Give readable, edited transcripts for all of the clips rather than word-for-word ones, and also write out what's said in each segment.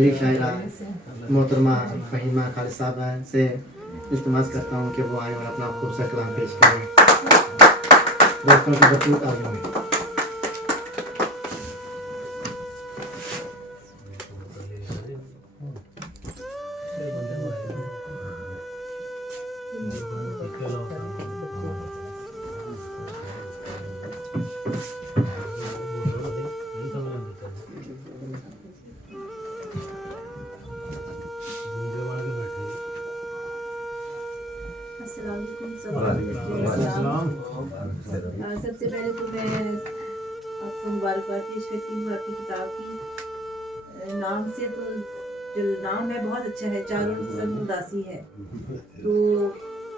अली शायरा मोहतरमा फहीमा खालिद साहबा से इल्तिमास करता हूँ कि वो आए और अपना खूबसूरत कलाम पेश करें। दोस्तों की बतूत आगे में सबसे पहले तो मैं आपको मुबारकबाद पेश करती हूँ आपकी किताब की। नाम से तो जो नाम है बहुत अच्छा है, चारों संग उदासी है, तो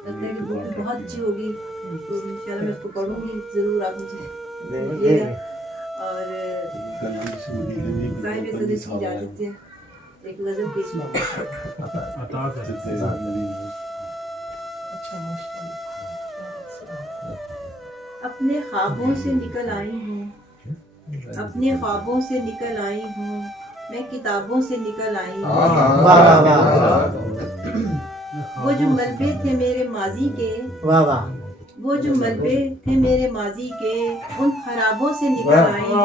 लगता है कि बुक बहुत अच्छी होगी, तो इंशाल्लाह मैं उसको पढ़ूंगी ज़रूर। आप मुझे दीजिएगा और साहिब सदस्य की इजाज़त से एक गज़ल पेश अपने ख्वाबों से निकल आई हूँ, अपने ख्वाबों से निकल आई हूँ, मैं किताबों से निकल आई हूँ। वो जो मलबे थे मेरे माजी के, वो जो मलबे थे मेरे माजी के, उन खराबों से निकल आई हूँ।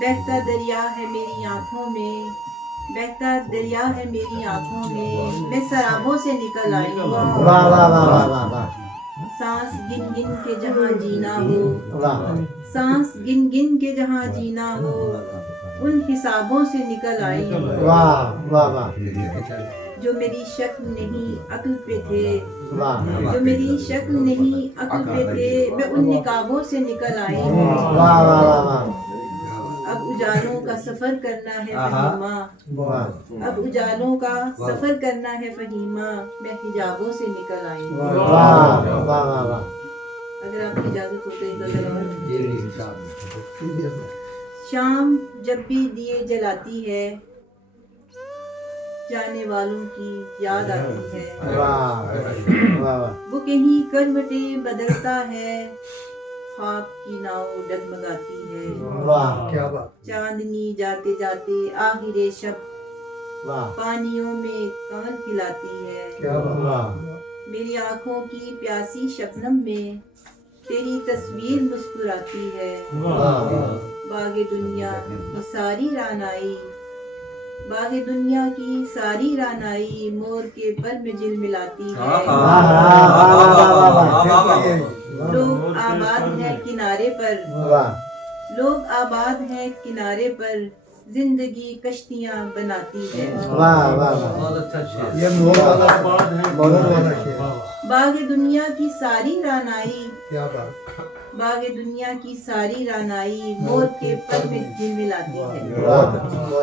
बहता दरिया है मेरी आँखों में, बहता दरिया है मेरी आँखों में, मैं शराबों से निकल आई हूँ। सांस गिन गिन के जहाँ जीना हो, सांस गिन गिन के जहाँ जीना हो, उन हिसाबों से निकल आई हूँ। जो मेरी शक्ल नहीं अक्ल पे थे, जो मेरी शक्ल नहीं अक्ल पे थे, मैं उन निकाबों से निकल आई हूँ। अब उजालों का सफर करना है फहीमा, अब उजालों का सफर करना है फहीमा, मैं हिजाबों से निकल आई हूँ। अगर आपकी इजाजत हो तो एक गजल और। शाम जब भी दिए जलाती है, जाने वालों की याद आती है, वो कहीं करवटें बदलता है, ख्वाब की नाव डगमगाती है। चांदनी जाते जाते आखिरे शब पानियों में कान खिलाती है। मेरी आंखों की प्यासी शबनम में तेरी तस्वीर मुस्कुराती है। बागे दुनिया की सारी रानाई, बागे दुनिया की सारी रानाई, मोर के पर में झिलमिलाती है। लोग आबाद हैं किनारे पर, लोग आबाद हैं किनारे पर, जिंदगी कश्तियाँ बनाती है। बागे दुनिया की सारी रानाई, बागे दुनिया की सारी रानाई, मोर के पर में झिलमिलाती है।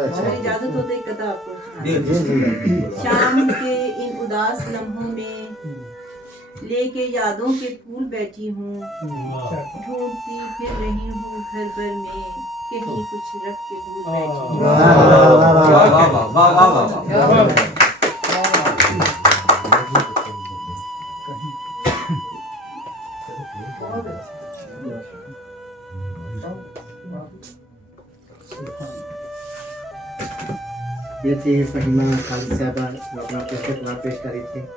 अगर इजाजत हो तो एक कथा आपको सुनाऊं। शाम के इन उदास लम्हों में लेके यादों के फूल बैठी हूँ, ढूंढती फिर रही हूँ घर भर में, कहीं कुछ रख के भूल बैठी हूँ। ये थी फहीमा खालिद साहबा जो अपना पेश कर रही थी।